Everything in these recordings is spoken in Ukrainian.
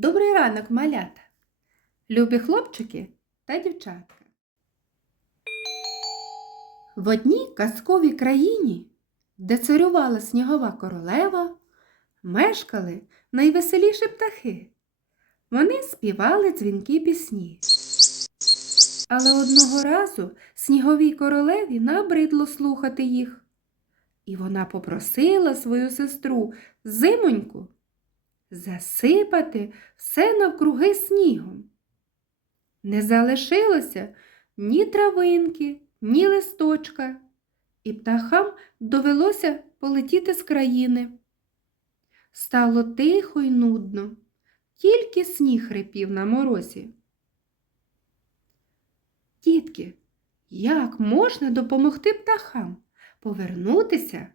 Добрий ранок, малята, любі хлопчики та дівчатка. В одній казковій країні, де царювала снігова королева, мешкали найвеселіші птахи. Вони співали дзвінкі пісні. Але одного разу сніговій королеві набридло слухати їх. І вона попросила свою сестру зимоньку засипати все навкруги снігом. Не залишилося ні травинки, ні листочка, і птахам довелося полетіти з країни. Стало тихо й нудно, тільки сніг хрипів на морозі. Дітки, як можна допомогти птахам повернутися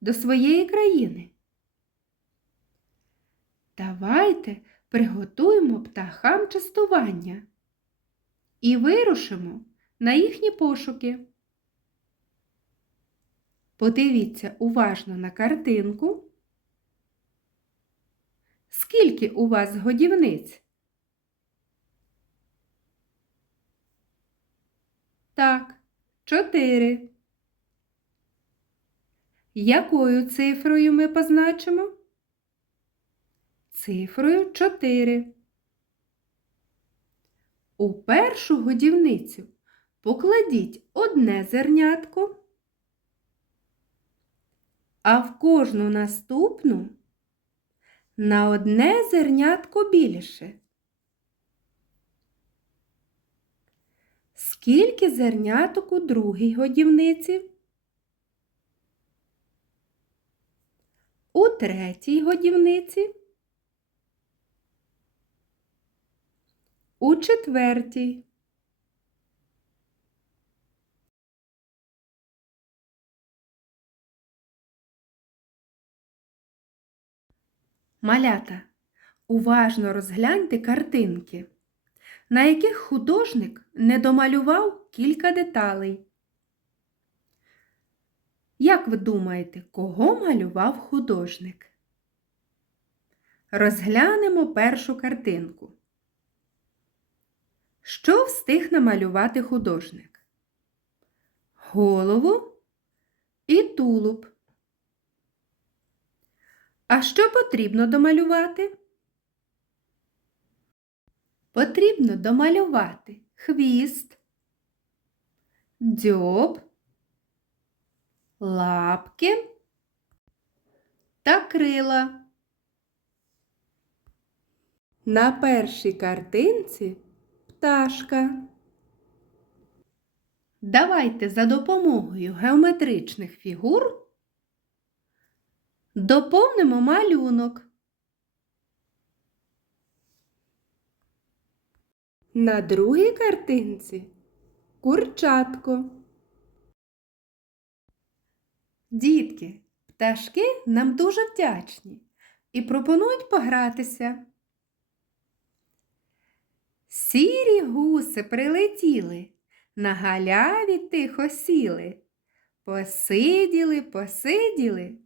до своєї країни? Давайте приготуємо птахам частування і вирушимо на їхні пошуки. Подивіться уважно на картинку. Скільки у вас годівниць? Так, чотири. Якою цифрою ми позначимо? Цифрою 4. У першу годівницю покладіть одне зернятко, а в кожну наступну на одне зернятко більше. Скільки зерняток у другій годівниці? У третій годівниці? У четвертій. Малята, уважно розгляньте картинки, на яких художник не домалював кілька деталей. Як ви думаєте, кого малював художник? Розглянемо першу картинку. Що встиг намалювати художник? Голову і тулуб. А що потрібно домалювати? Потрібно домалювати хвіст, дзьоб, лапки та крила. На першій картинці пташка. Давайте за допомогою геометричних фігур доповнимо малюнок. На другій картинці курчатко. Дітки, пташки нам дуже вдячні і пропонують погратися. Сірі гуси прилетіли, на галяві тихо сіли. Посиділи, посиділи,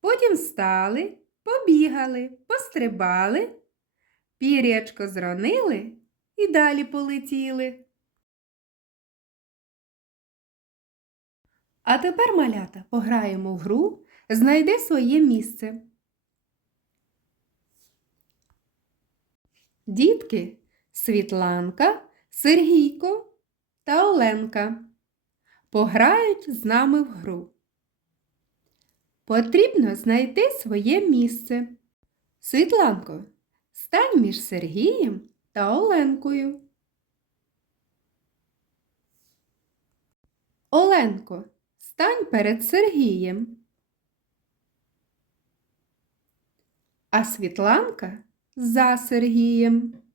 потім встали, побігали, пострибали, пірячко зронили і далі полетіли. А тепер, малята, пограємо в гру Знайди своє місце. Дітки Світланка, Сергійко та Оленка пограють з нами в гру. Потрібно знайти своє місце. Світланко, стань між Сергієм та Оленкою. Оленко, стань перед Сергієм. А Світланка за Сергієм.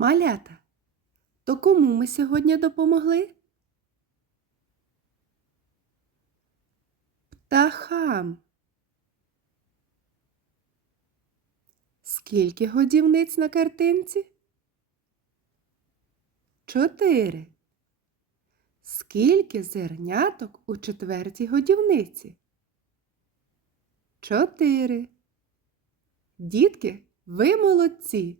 Малята, то кому ми сьогодні допомогли? Птахам. Скільки годівниць на картинці? Чотири. Скільки зерняток у четвертій годівниці? Чотири. Дітки, ви молодці!